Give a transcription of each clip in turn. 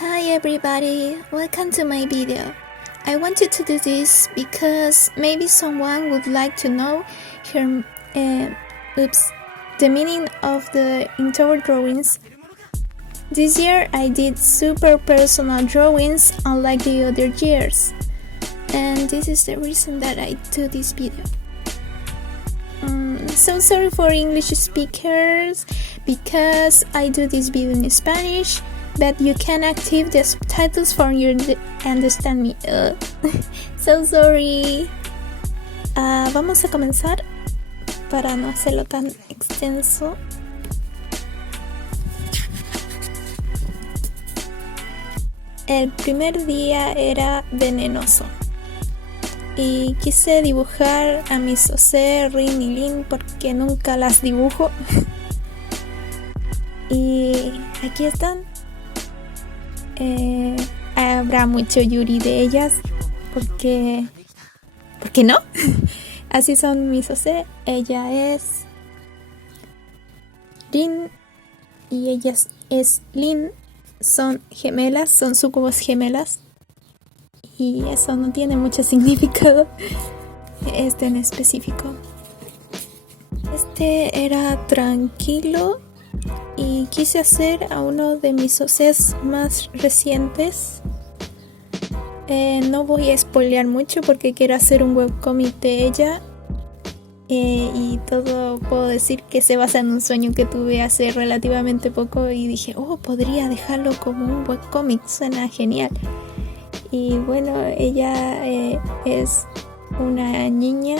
Hi everybody, welcome to my video. I wanted to do this because maybe someone would like to know her, the meaning of the Inktober drawings. This year I did super personal drawings unlike the other years, and this is the reason that I do this video. So sorry for English speakers because I do this video in Spanish, but you can activate the subtitles for you to understand me. So sorry. Vamos a comenzar para no hacerlo tan extenso. El primer día era venenoso y quise dibujar a mis Ose, Rin y Lin porque nunca las dibujo. Y aquí están. Habrá mucho Yuri de ellas porque no. Así son mis Ose. Ella es Rin y ella es Lin. Son gemelas, son sucubos gemelas. Y eso no tiene mucho significado, este en específico. Este era tranquilo y quise hacer a uno de mis Oses más recientes. No voy a spoilear mucho porque quiero hacer un webcomic de ella. Y todo puedo decir que se basa en un sueño que tuve hace relativamente poco y dije, podría dejarlo como un webcomic, suena genial. Y bueno, ella es una niña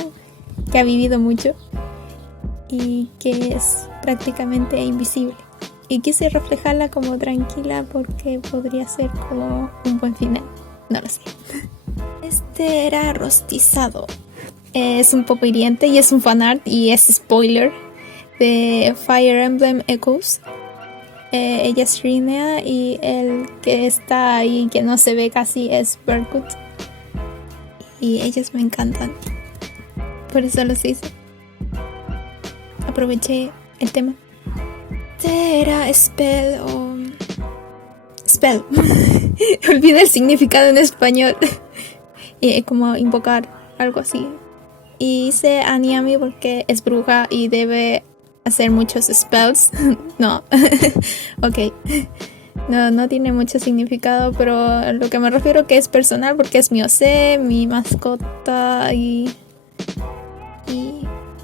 que ha vivido mucho y que es prácticamente invisible. Y quise reflejarla como tranquila porque podría ser como un buen final. No lo sé. Este era rostizado. Es un poco hiriente y es un fanart y es spoiler de Fire Emblem Echoes. Ella es Rinea y el que está ahí que no se ve casi es Berkut. Y ellas me encantan. Por eso los hice. Aproveché el tema. Este era Spell o... Spell. Olvidé el significado en español. Como invocar, algo así. Y hice a Niami porque es bruja y debe hacer muchos spells. No. Ok. No tiene mucho significado, pero lo que me refiero que es personal porque es mi Ose, mi mascota y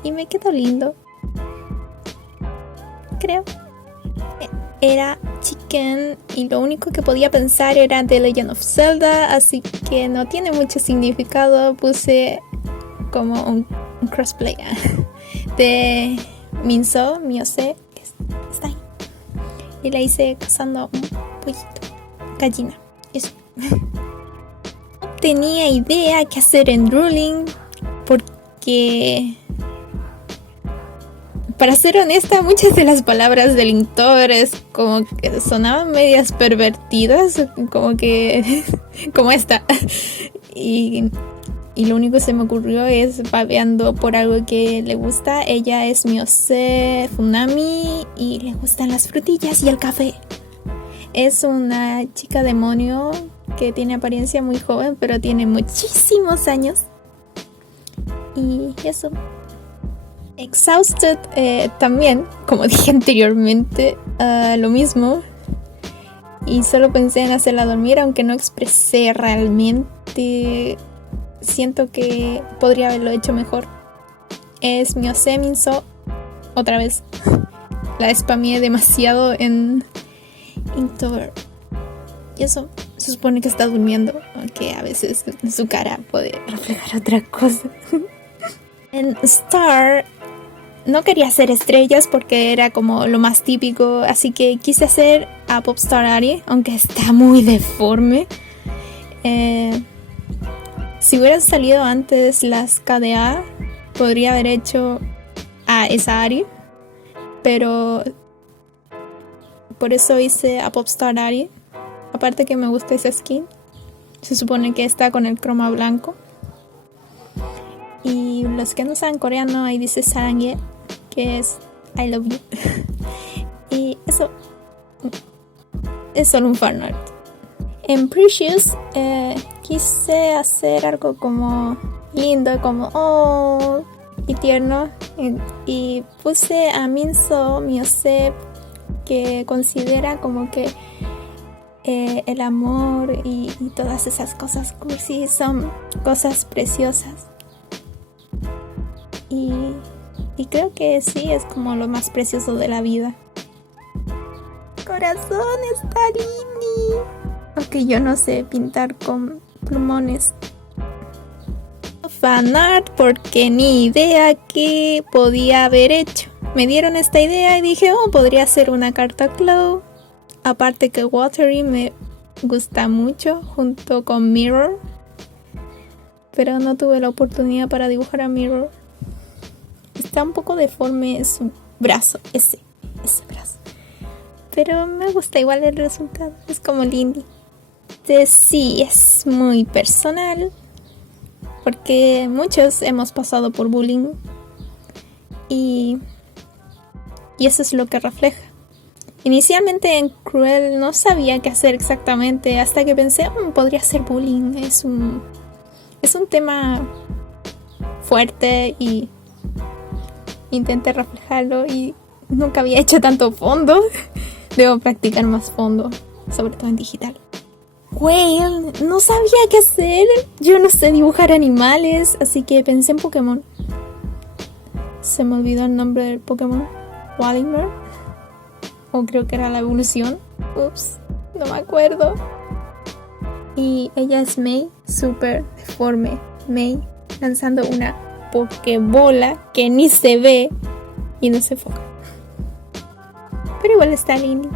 me quedó lindo. Creo. Era Chicken y lo único que podía pensar era The Legend of Zelda, así que no tiene mucho significado. Puse como un crossplay de Minso, mi Ose, que está ahí. Y la hice cazando un pollito, gallina, eso. No tenía idea qué hacer en Drooling porque, para ser honesta, muchas de las palabras del Inktober como que sonaban medias pervertidas, como que como esta. Y lo único que se me ocurrió es babeando por algo que le gusta. Ella es mi Ose Funami y le gustan las frutillas y el café. Es una chica demonio que tiene apariencia muy joven, pero tiene muchísimos años. Y eso. Exhausted también, como dije anteriormente, lo mismo. Y solo pensé en hacerla dormir, aunque no expresé realmente. Siento que podría haberlo hecho mejor. Es mi Ose Minso. Otra vez. La spameé demasiado en Inktober. Y eso, se supone que está durmiendo, aunque a veces su cara puede reflejar otra cosa. En Star no quería hacer estrellas porque era como lo más típico, así que quise hacer a Popstar Ari, aunque está muy deforme. Si hubieran salido antes las KDA, podría haber hecho a esa Ari, pero por eso hice a Popstar Ari. Aparte que me gusta esa skin, se supone que está con el croma blanco. Y los que no saben coreano, ahí dice Sarangye, que es I love you. Y eso es solo un fanart. En Precious quise hacer algo como lindo, como oh y tierno, y puse a Minso, mi Osep, que considera como que el amor y todas esas cosas cursi son cosas preciosas. Y creo que sí, es como lo más precioso de la vida. Corazón, está lindo. Aunque yo no sé pintar con plumones. Fanart, porque ni idea qué podía haber hecho. Me dieron esta idea y dije, oh, podría ser una carta Clow. Aparte que Watery me gusta mucho junto con Mirror. Pero no tuve la oportunidad para dibujar a Mirror. Está un poco deforme su brazo, ese brazo. Pero me gusta igual el resultado, es como Lindy. Sí, es muy personal, porque muchos hemos pasado por bullying y eso es lo que refleja. Inicialmente en Cruel no sabía qué hacer exactamente, hasta que pensé, podría ser bullying, es un tema fuerte y intenté reflejarlo y nunca había hecho tanto fondo. Debo practicar más fondo, sobre todo en digital. Well, no sabía qué hacer. Yo no sé dibujar animales, así que pensé en Pokémon. Se me olvidó el nombre del Pokémon. Walimer. O creo que era la evolución. Ups, no me acuerdo. Y ella es Mei, súper deforme. Mei lanzando una Pokébola que ni se ve y no se enfoca. Pero igual está lindo.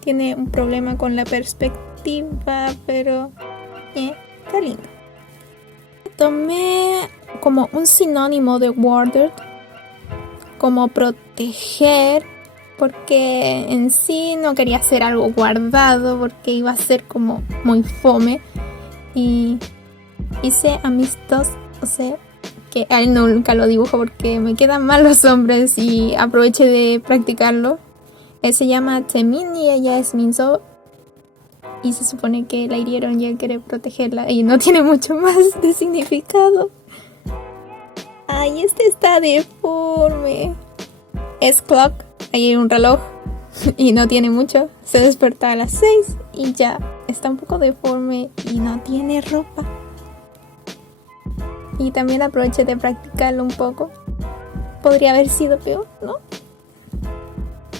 Tiene un problema con la perspectiva, pero está lindo. Tomé como un sinónimo de Warded, como proteger, porque en sí no quería hacer algo guardado, porque iba a ser como muy fome. Y hice amistos, o sea, que a él nunca lo dibujo porque me quedan mal los hombres y aproveché de practicarlo. Él se llama Temin y ella es Minso. Y se supone que la hirieron y él quiere protegerla y no tiene mucho más de significado. Ay, este está deforme. Es Clock, ahí hay un reloj y no tiene mucho. Se despertó a las 6 y ya está un poco deforme y no tiene ropa. Y también aproveché de practicarlo un poco. Podría haber sido peor, ¿no?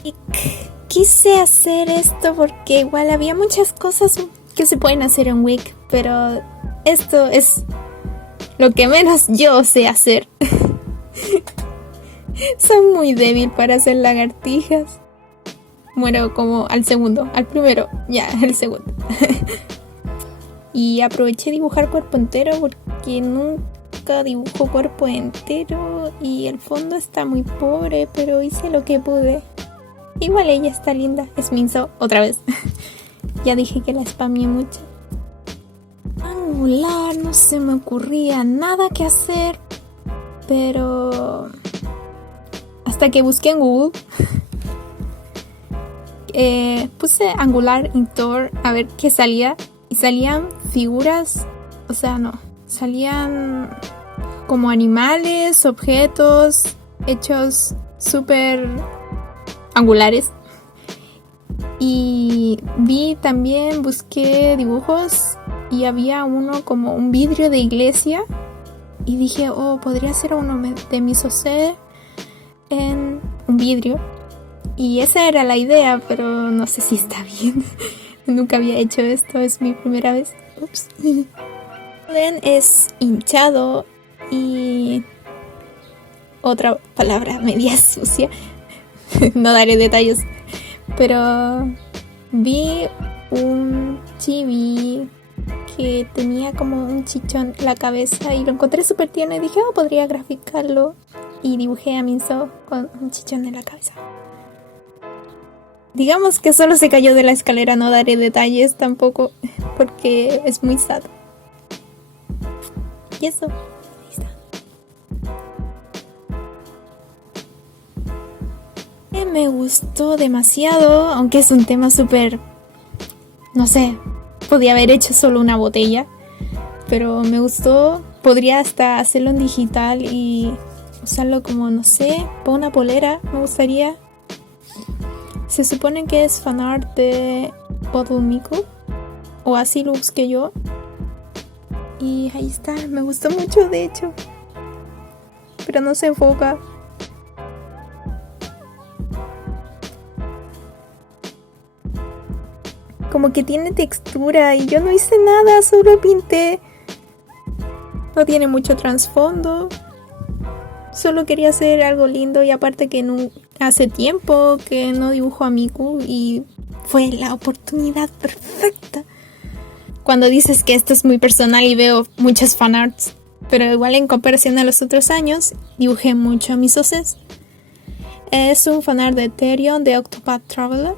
Y quise hacer esto porque igual había muchas cosas que se pueden hacer en Wix, pero esto es lo que menos yo sé hacer. Soy muy débil para hacer lagartijas. Muero como al segundo, al primero, ya, el segundo. Y aproveché de dibujar cuerpo entero porque nunca dibujo cuerpo entero y el fondo está muy pobre, pero hice lo que pude. Igual ella está linda, es Minso, otra vez. Ya dije que la spameé mucho. Angular, no se me ocurría nada que hacer, pero hasta que busqué en Google puse Angular Intor a ver qué salía y salían figuras, o sea, no, salían como animales, objetos hechos súper angulares. Y vi también, busqué dibujos y había uno como un vidrio de iglesia y dije, oh, podría ser uno de mis Osep en un vidrio. Y esa era la idea, pero no sé si está bien. Nunca había hecho esto, es mi primera vez. Ups. Golden es hinchado y otra palabra media sucia. No daré detalles, pero vi un chibi que tenía como un chichón en la cabeza y lo encontré súper tierno y dije, oh, podría graficarlo, y dibujé a Minso con un chichón en la cabeza. Digamos que solo se cayó de la escalera, no daré detalles tampoco porque es muy sad. Y eso, ahí está. Me gustó demasiado, aunque es un tema súper, no sé, Podía haber hecho solo una botella, pero me gustó. Podría hasta hacerlo en digital y usarlo como, no sé, para una polera, me gustaría. Se supone que es fanart de Bottle Miku, o así lo busqué yo. Y ahí está, me gustó mucho de hecho, pero no se enfoca. Como que tiene textura y yo no hice nada, solo pinté. No tiene mucho trasfondo. Solo quería hacer algo lindo y aparte que no, hace tiempo que no dibujo a Miku y fue la oportunidad perfecta. Cuando dices que esto es muy personal y veo muchas fanarts, pero igual en comparación a los otros años, dibujé mucho a mis oses. Es un fanart de Therion de Octopath Traveler.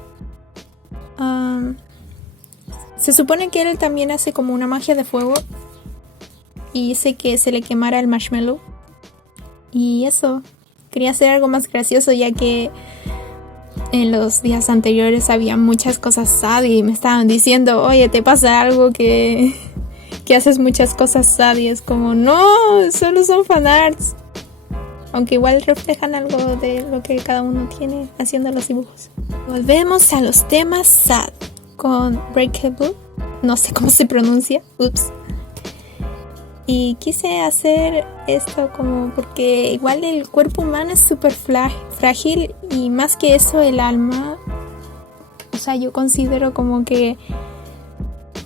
Se supone que él también hace como una magia de fuego y hice que se le quemara el marshmallow. Y eso, quería hacer algo más gracioso ya que en los días anteriores había muchas cosas sad y me estaban diciendo, oye, ¿te pasa algo que haces muchas cosas sad? Y es como, no, solo son fanarts. Aunque igual reflejan algo de lo que cada uno tiene haciendo los dibujos. Volvemos a los temas sad con Breakable, no sé cómo se pronuncia, ups. Y quise hacer esto como porque igual el cuerpo humano es súper frágil y más que eso el alma. O sea, yo considero como que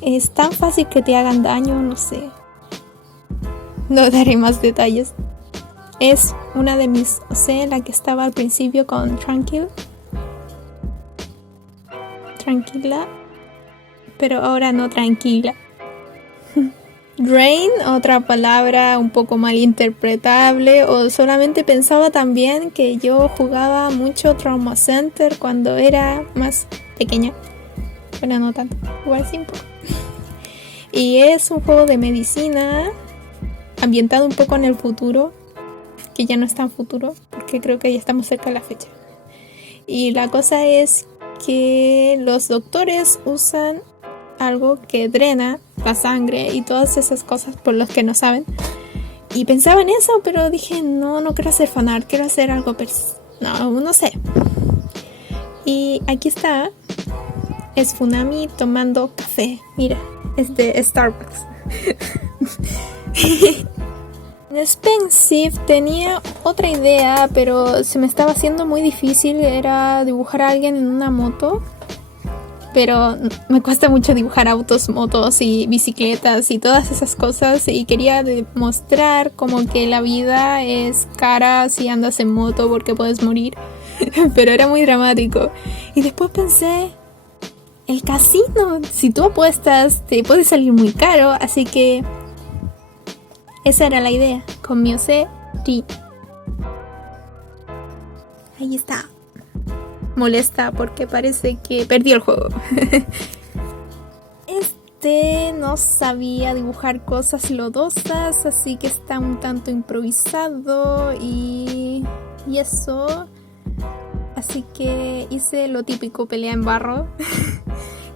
es tan fácil que te hagan daño, no sé. No daré más detalles. Es una de mis, o sea, la que estaba al principio con Tranquila, pero ahora no tranquila. Drain, otra palabra un poco malinterpretable, o solamente pensaba también que yo jugaba mucho Trauma Center cuando era más pequeña. Bueno, no tanto, igual sí un poco. Y es un juego de medicina ambientado un poco en el futuro, que ya no es tan futuro, porque creo que ya estamos cerca de la fecha. Y la cosa es que los doctores usan algo que drena la sangre y todas esas cosas por los que no saben. Y pensaba en eso, pero dije, no quiero hacer fanart, quiero hacer algo no sé. Y aquí está, es Funami tomando café, mira, es de Starbucks. En Spensive tenía otra idea, pero se me estaba haciendo muy difícil, era dibujar a alguien en una moto. Pero me cuesta mucho dibujar autos, motos y bicicletas y todas esas cosas. Y quería demostrar como que la vida es cara si andas en moto porque puedes morir. Pero era muy dramático. Y después pensé, el casino, si tú apuestas te puede salir muy caro. Así que esa era la idea con mi OC T. Ahí está. Molesta porque parece que perdió el juego. No sabía dibujar cosas lodosas, así que está un tanto improvisado y eso. Así que hice lo típico, pelea en barro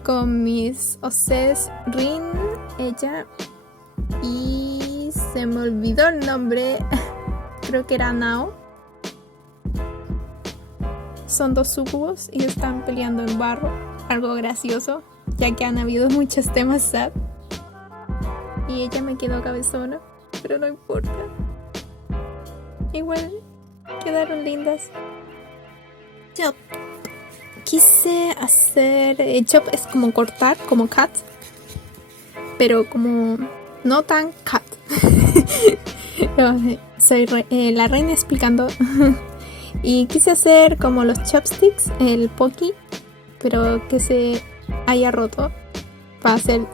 con mis OCs Rin, ella, y se me olvidó el nombre. Creo que era Nao. Son dos sucubos y están peleando en barro, algo gracioso, ya que han habido muchos temas sad. Y ella me quedó cabezona, pero no importa. Igual quedaron lindas. Chop. Quise hacer... chop es como cortar, como cut, pero como no tan cut. Soy la reina explicando. Y quise hacer como los chopsticks, el Pocky, pero que se haya roto para hacer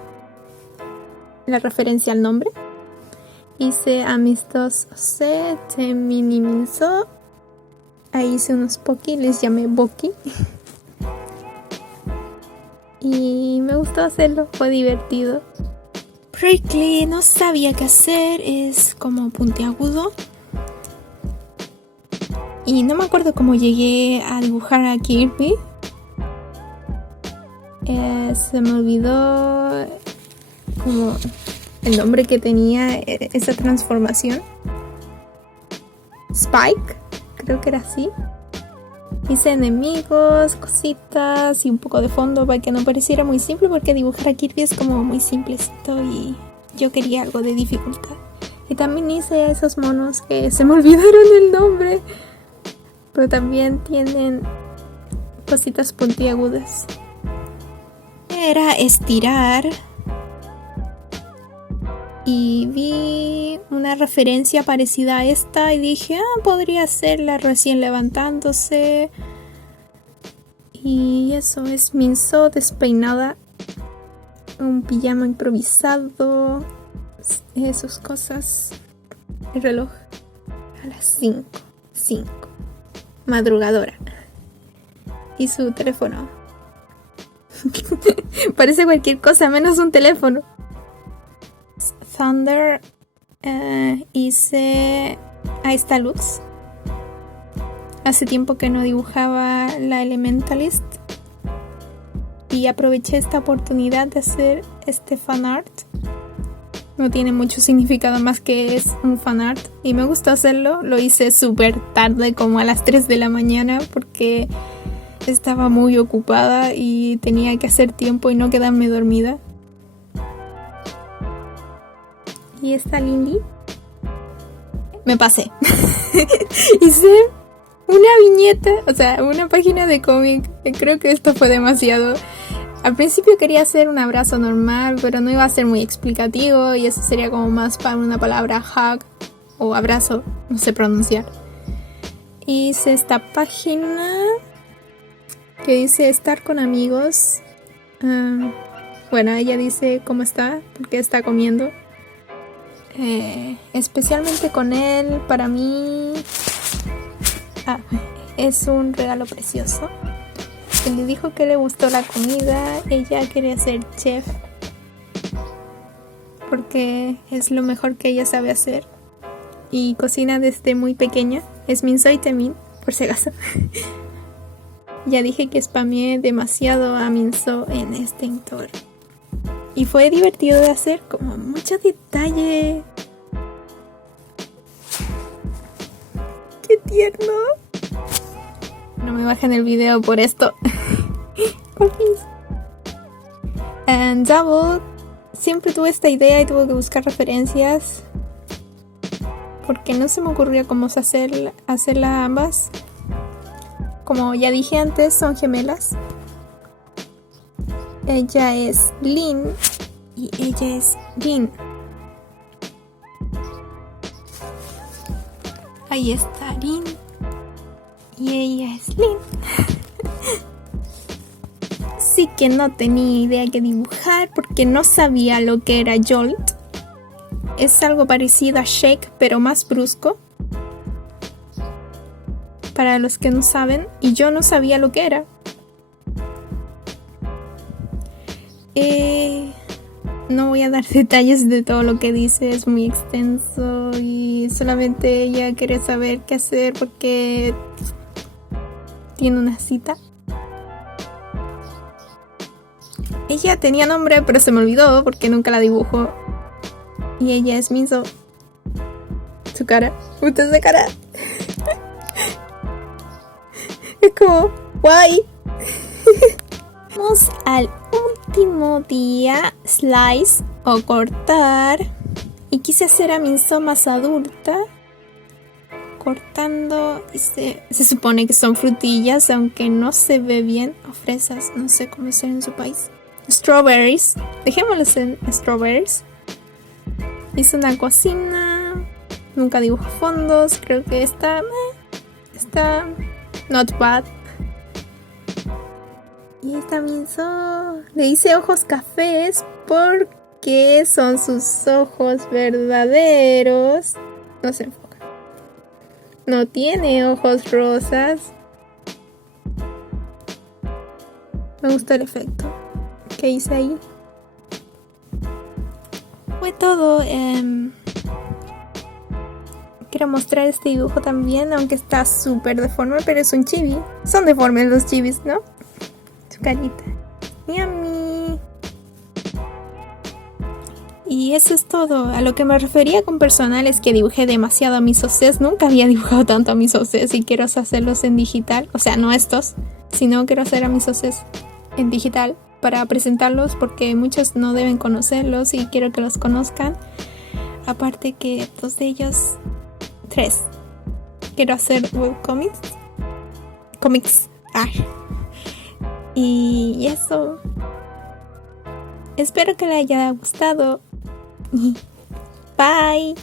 la referencia al nombre. Hice a mis dos se minimizó. Ahí hice unos Pocky, les llamé Boki. Y me gustó hacerlo, fue divertido. Prickly, no sabía qué hacer, es como puntiagudo. Y no me acuerdo cómo llegué a dibujar a Kirby. Se me olvidó como el nombre que tenía esa transformación. Spike, creo que era así. Hice enemigos, cositas y un poco de fondo para que no pareciera muy simple, porque dibujar a Kirby es como muy simplecito y yo quería algo de dificultad. Y también hice esos monos que se me olvidaron el nombre, pero también tienen cositas puntiagudas. Era estirar y vi una referencia parecida a esta y dije, podría serla recién levantándose. Y eso es Minso despeinada, un pijama improvisado, sus cosas, el reloj a las 5, madrugadora, y su teléfono. Parece cualquier cosa menos un teléfono. Thunder, hice a esta Lux. Hace tiempo que no dibujaba la Elementalist y aproveché esta oportunidad de hacer este fanart. No tiene mucho significado más que es un fanart y me gustó hacerlo. Lo hice súper tarde, como a las 3 de la mañana, porque estaba muy ocupada y tenía que hacer tiempo y no quedarme dormida. Y esta Lindy, me pasé. Hice una viñeta, o sea, una página de cómic. Creo que esto fue demasiado. Al principio quería hacer un abrazo normal, pero no iba a ser muy explicativo y eso sería como más para una palabra hug o abrazo, no sé pronunciar. Hice esta página que dice estar con amigos. Bueno, ella dice cómo está, porque está comiendo. Especialmente con él, para mí es un regalo precioso. Él le dijo que le gustó la comida. Ella quiere ser chef porque es lo mejor que ella sabe hacer y cocina desde muy pequeña. Es Minso y Temin, por si acaso. Ya dije que spameé demasiado a Minso en este Inktober. Y fue divertido de hacer, como mucho detalle. ¡Qué tierno! No me bajen el video por esto. And Double, siempre tuve esta idea y tuve que buscar referencias porque no se me ocurría cómo hacerla ambas. Como ya dije antes, son gemelas. Ella es Lin y ella es Lin. Ahí está Lin y ella es Lin. Sí que no tenía idea que dibujar porque no sabía lo que era Jolt. Es algo parecido a Shake, pero más brusco. Para los que no saben, y yo no sabía lo que era. No voy a dar detalles de todo lo que dice, es muy extenso y solamente ella quiere saber qué hacer porque tiene una cita. Ella tenía nombre, pero se me olvidó porque nunca la dibujo. Y ella es Minso. Su cara, usted esa cara. Es como, guay. Vamos al último día, slice o cortar. Y quise hacer a Minso más adulta, cortando. Y se supone que son frutillas, aunque no se ve bien. O fresas, no sé cómo ser en su país. Strawberries, dejémoslos en strawberries. Hice una cocina. Nunca dibujo fondos. Creo que está not bad. Y esta Minso le hice ojos cafés porque son sus ojos verdaderos. No se enfoca. No tiene ojos rosas. Me gustó el efecto que hice ahí. Fue todo. Quiero mostrar este dibujo también, aunque está súper deforme, pero es un chibi. Son deformes los chibis, ¿no? Su carita. Miami. Y eso es todo. A lo que me refería con personal es que dibujé demasiado a mis OCs. Nunca había dibujado tanto a mis OCs y quiero hacerlos en digital. O sea, no estos, sino quiero hacer a mis OCs en digital para presentarlos porque muchos no deben conocerlos y quiero que los conozcan. Aparte que 2 de ellos, 3. Quiero hacer webcomics. Cómics. Y eso. Espero que le haya gustado. Bye.